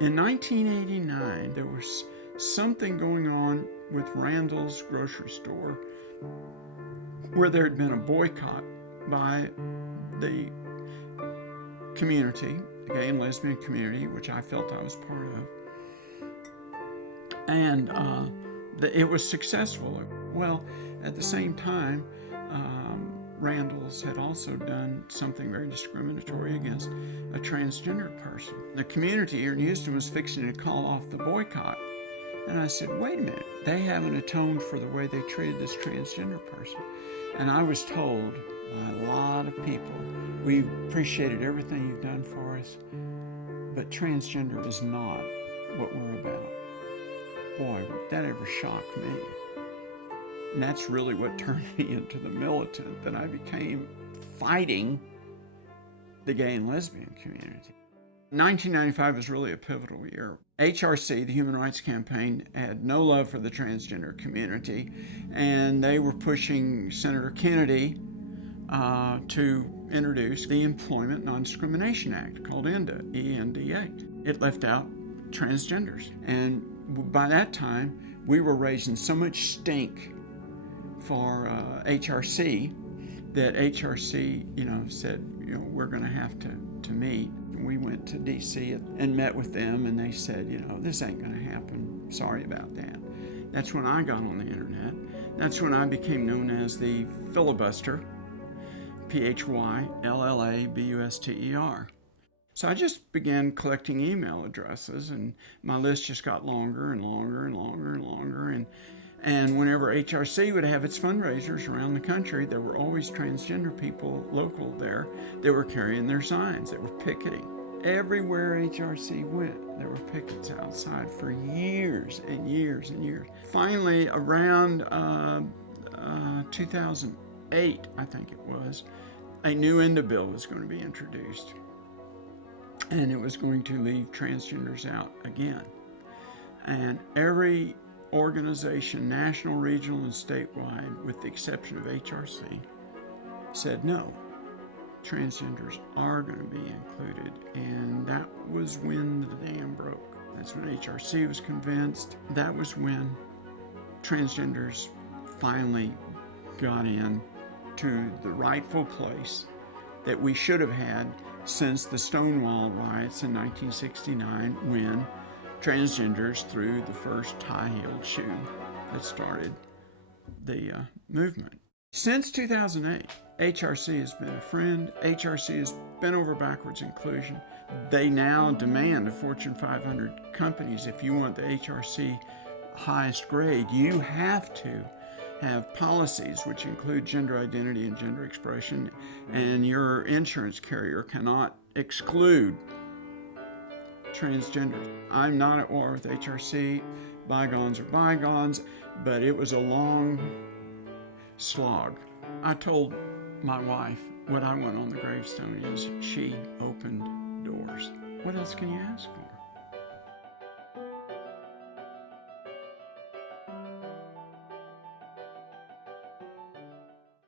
In 1989, there was something going on with Randall's grocery store where there had been a boycott by the community, the gay and lesbian community, which I felt I was part of. And it was successful. Well, at the same time, Randall's had also done something very discriminatory against a transgender person. The community here in Houston was fixing to call off the boycott. And I said, wait a minute, they haven't atoned for the way they treated this transgender person. And I was told by a lot of people, we appreciated everything you've done for us, but transgender is not what we're about. Boy, would that ever shock me. And that's really what turned me into the militant that I became, fighting the gay and lesbian community. 1995 was really a pivotal year. HRC, the Human Rights Campaign, had no love for the transgender community, and they were pushing Senator Kennedy to introduce the Employment Non-Discrimination Act, called ENDA, E-N-D-A. It left out transgenders. And by that time, we were raising so much stink for HRC that HRC, said, we're going to have to meet. We went to DC and met with them, and they said, this ain't going to happen. Sorry about that. That's when I got on the internet. That's when I became known as the filibuster, P-H-Y-L-L-A-B-U-S-T-E-R. So I just began collecting email addresses, and my list just got longer and longer and longer and longer. And whenever HRC would have its fundraisers around the country, there were always transgender people local there that were carrying their signs, that were picketing. Everywhere HRC went, there were pickets outside for years and years and years. Finally, around 2008, I think it was, a new ENDA bill was going to be introduced. And it was going to leave transgenders out again. And every organization, national, regional, and statewide, with the exception of HRC, said no, transgenders are going to be included. And that was when the dam broke. That's when HRC was convinced. That was when transgenders finally got in to the rightful place that we should have had since the Stonewall riots in 1969, when transgenders threw the first high-heeled shoe that started the movement. Since 2008, HRC has been a friend. HRC has bent over backwards inclusion. They now demand of Fortune 500 companies, if you want the HRC highest grade, you have to have policies which include gender identity and gender expression, and your insurance carrier cannot exclude transgender. I'm not at war with HRC. Bygones are bygones, but it was a long slog. I told my wife what I want on the gravestone is she opened doors. What else can you ask for?